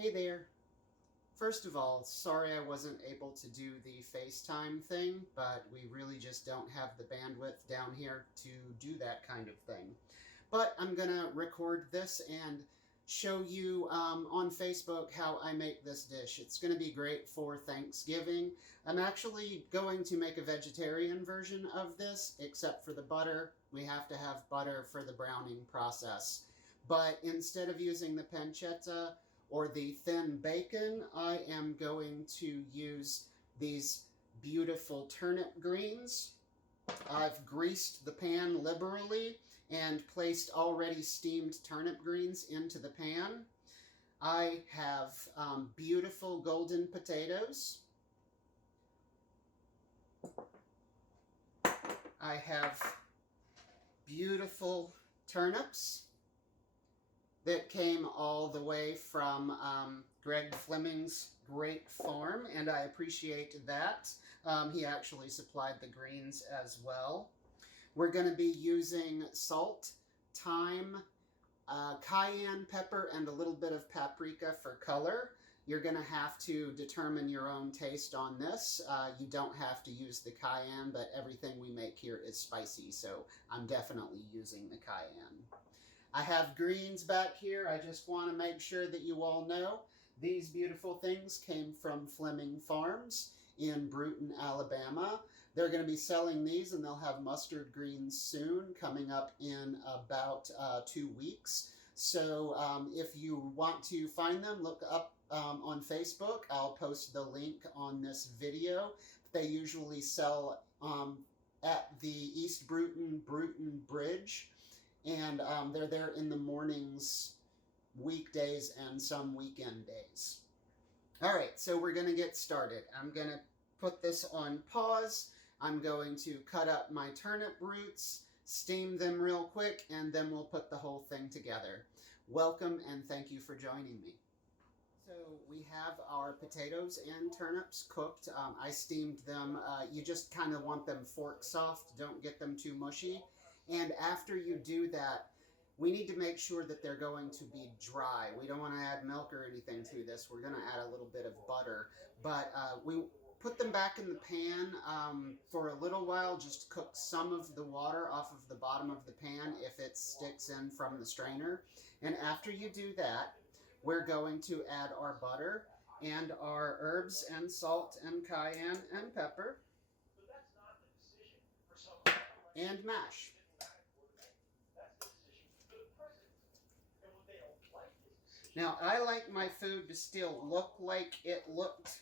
Hey there. First of all, sorry I wasn't able to do the FaceTime thing, but we really just don't have the bandwidth down here to do that kind of thing. But I'm gonna record this and show you on Facebook how I make this dish. It's gonna be great for Thanksgiving. I'm actually going to make a vegetarian version of this, except for the butter. We have to have butter for the browning process. But instead of using the pancetta or the thin bacon, I am going to use these beautiful turnip greens. I've greased the pan liberally and placed already steamed turnip greens into the pan. I have beautiful golden potatoes. I have beautiful turnips that came all the way from Greg Fleming's great farm, and I appreciate that. He actually supplied the greens as well. We're going to be using salt, thyme, cayenne pepper, and a little bit of paprika for color. You're going to have to determine your own taste on this. You don't have to use the cayenne, but everything we make here is spicy, so I'm definitely using the cayenne. I have greens back here. I just want to make sure that you all know these beautiful things came from Fleming Farms in Brewton, Alabama. They're going to be selling these, and they'll have mustard greens soon, coming up in about 2 weeks. So if you want to find them, look up on Facebook. I'll post the link on this video. They usually sell at the East Brewton Bridge. And they're there in the mornings, weekdays, and some weekend days. All right, so we're going to get started. I'm going to put this on pause. I'm going to cut up my turnip roots, steam them real quick, and then we'll put the whole thing together. Welcome, and thank you for joining me. So we have our potatoes and turnips cooked. I steamed them. You just kind of want them fork soft. Don't get them too mushy. And after you do that, we need to make sure that they're going to be dry. We don't want to add milk or anything to this. We're going to add a little bit of butter. But we put them back in the pan for a little while, just to cook some of the water off of the bottom of the pan if it sticks in from the strainer. And after you do that, we're going to add our butter and our herbs and salt and cayenne and pepper and mash. Now, I like my food to still look like it looked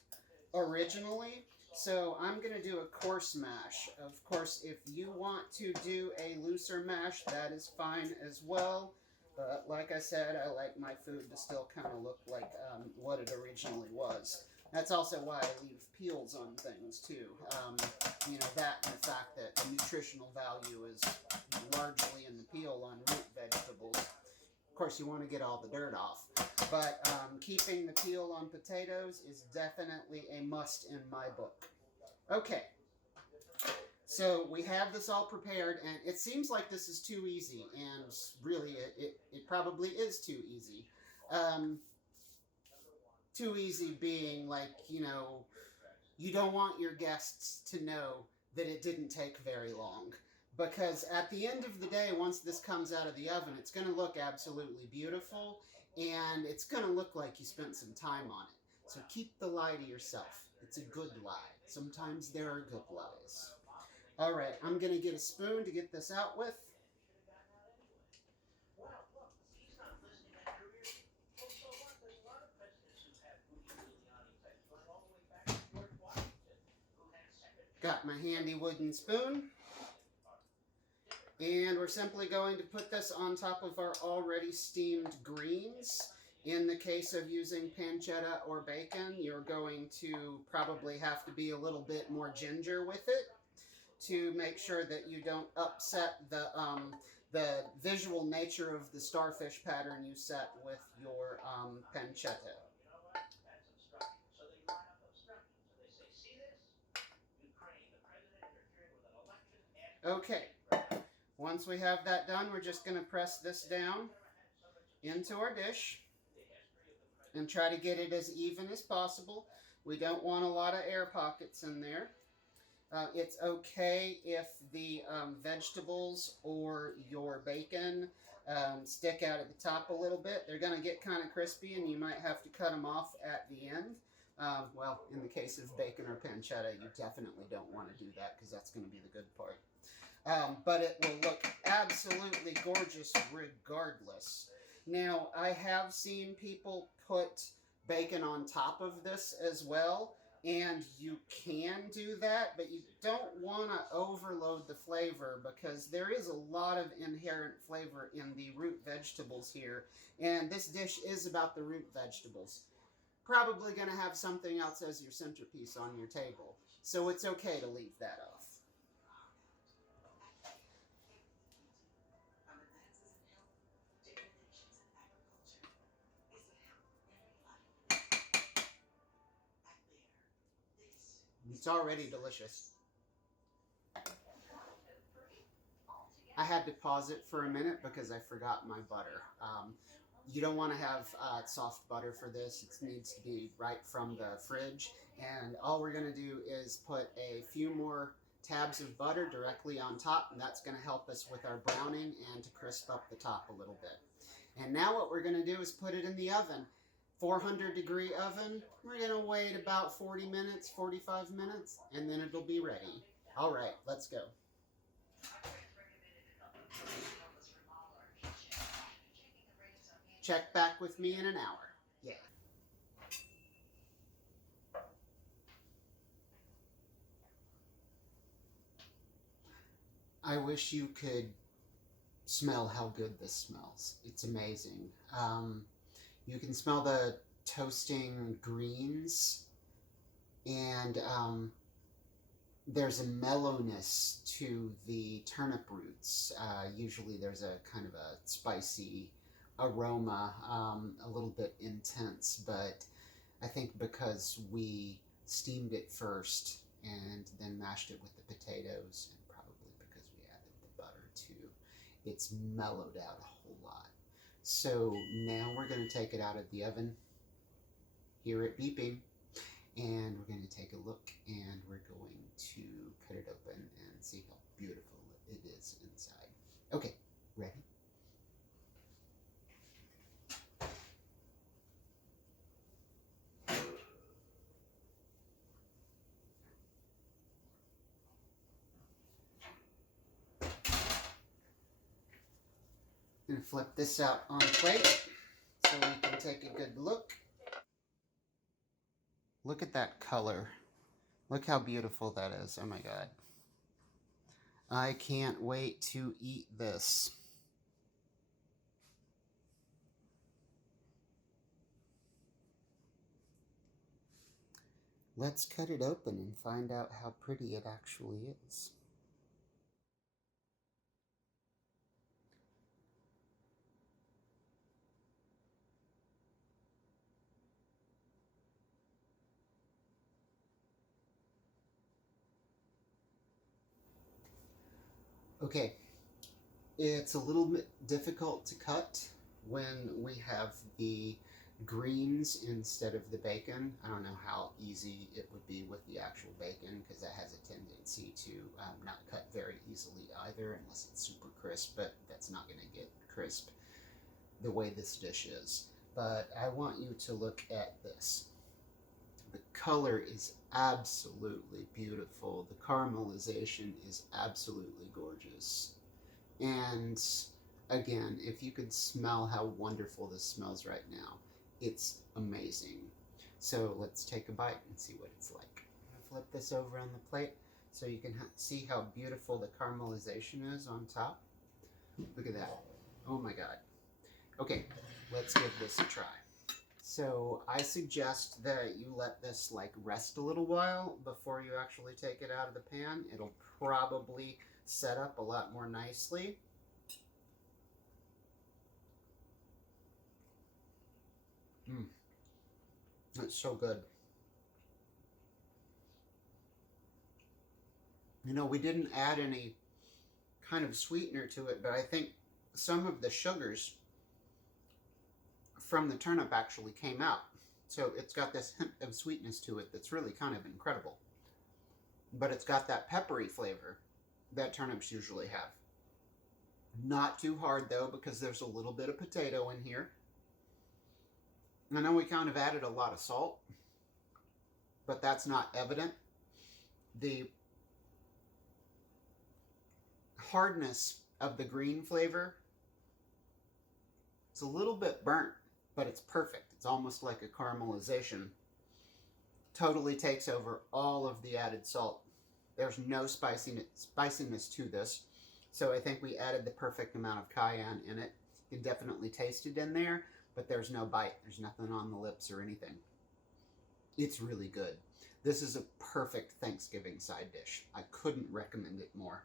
originally, so I'm going to do a coarse mash. Of course, if you want to do a looser mash, that is fine as well. But like I said, I like my food to still kind of look like what it originally was. That's also why I leave peels on things, too. You know, that and the fact that the nutritional value is largely in the peel on root vegetables. Of course, you want to get all the dirt off. But keeping the peel on potatoes is definitely a must in my book. Okay. So we have this all prepared, and it seems like this is too easy, and really it probably is too easy. Too easy being like, you know, you don't want your guests to know that it didn't take very long. Because at the end of the day, once this comes out of the oven, it's going to look absolutely beautiful, and it's going to look like you spent some time on it. So keep the lie to yourself. It's a good lie. Sometimes there are good lies. All right, I'm going to get a spoon to get this out with. Got my handy wooden spoon. And we're simply going to put this on top of our already steamed greens. In the case of using pancetta or bacon, you're going to probably have to be a little bit more ginger with it to make sure that you don't upset the visual nature of the starfish pattern you set with your pancetta. Okay. Once we have that done, we're just going to press this down into our dish. and try to get it as even as possible. We don't want a lot of air pockets in there. It's okay if the vegetables or your bacon stick out at the top a little bit. They're going to get kind of crispy and you might have to cut them off at the end. Well, in the case of bacon or pancetta, you definitely don't want to do that because that's going to be the good part. But it will look absolutely gorgeous regardless. Now, I have seen people put bacon on top of this as well, and you can do that, but you don't want to overload the flavor because there is a lot of inherent flavor in the root vegetables here, and this dish is about the root vegetables. Probably going to have something else as your centerpiece on your table, so it's okay to leave that off. It's already delicious. I had to pause it for a minute because I forgot my butter. You don't want to have soft butter for this. It needs to be right from the fridge. And all we're going to do is put a few more tabs of butter directly on top, and that's going to help us with our browning and to crisp up the top a little bit. And now what we're going to do is put it in the oven. 400-degree oven. We're going to wait about 40 minutes, 45 minutes, and then it'll be ready. All right, let's go. Check back with me in an hour. Yeah. I wish you could smell how good this smells. It's amazing. You can smell the toasting greens, and there's a mellowness to the turnip roots. Usually there's a kind of a spicy aroma, a little bit intense, but I think because we steamed it first and then mashed it with the potatoes, and probably because we added the butter too, it's mellowed out a whole lot. So now we're going to take it out of the oven, hear it beeping, and we're going to take a look, and we're going to cut it open and see how beautiful it is inside. Okay, ready? I'm going to flip this out on a plate so we can take a good look. Look at that color. Look how beautiful that is. Oh my God. I can't wait to eat this. Let's cut it open and find out how pretty it actually is. Okay, it's a little bit difficult to cut when we have the greens instead of the bacon. I don't know how easy it would be with the actual bacon because that has a tendency to not cut very easily either unless it's super crisp, but that's not going to get crisp the way this dish is. But I want you to look at this. The color is absolutely beautiful. The caramelization is absolutely gorgeous. And again, if you could smell how wonderful this smells right now, it's amazing. So let's take a bite and see what it's like. I'm going to flip this over on the plate so you can see how beautiful the caramelization is on top. Look at that. Oh my God. Okay, let's give this a try. So I suggest that you let this like rest a little while before you actually take it out of the pan. It'll probably set up a lot more nicely. It's so good. You know, we didn't add any kind of sweetener to it, but I think some of the sugars from the turnip actually came out. So it's got this hint of sweetness to it that's really kind of incredible. But it's got that peppery flavor that turnips usually have. Not too hard though, because there's a little bit of potato in here. I know we kind of added a lot of salt, but that's not evident. The hardness of the green flavor, it's a little bit burnt, but it's perfect. It's almost like a caramelization. Totally takes over all of the added salt. There's no spiciness to this. So I think we added the perfect amount of cayenne in it. You can definitely taste it in there, but there's no bite. There's nothing on the lips or anything. It's really good. This is a perfect Thanksgiving side dish. I couldn't recommend it more.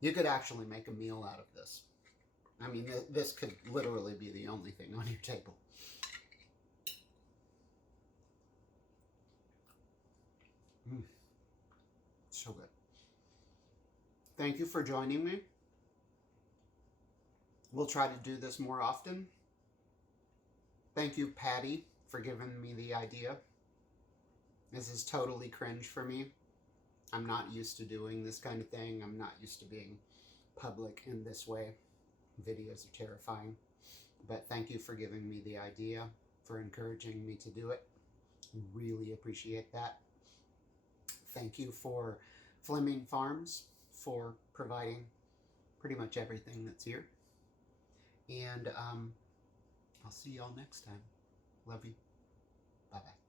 You could actually make a meal out of this. I mean, this could literally be the only thing on your table. So good. Thank you for joining me. We'll try to do this more often. Thank you, Patty, for giving me the idea. This is totally cringe for me. I'm not used to doing this kind of thing. I'm not used to being public in this way. Videos are terrifying. But thank you for giving me the idea, for encouraging me to do it. Really appreciate that. Thank you for Fleming Farms for providing pretty much everything that's here. And I'll see y'all next time. Love you. Bye-bye.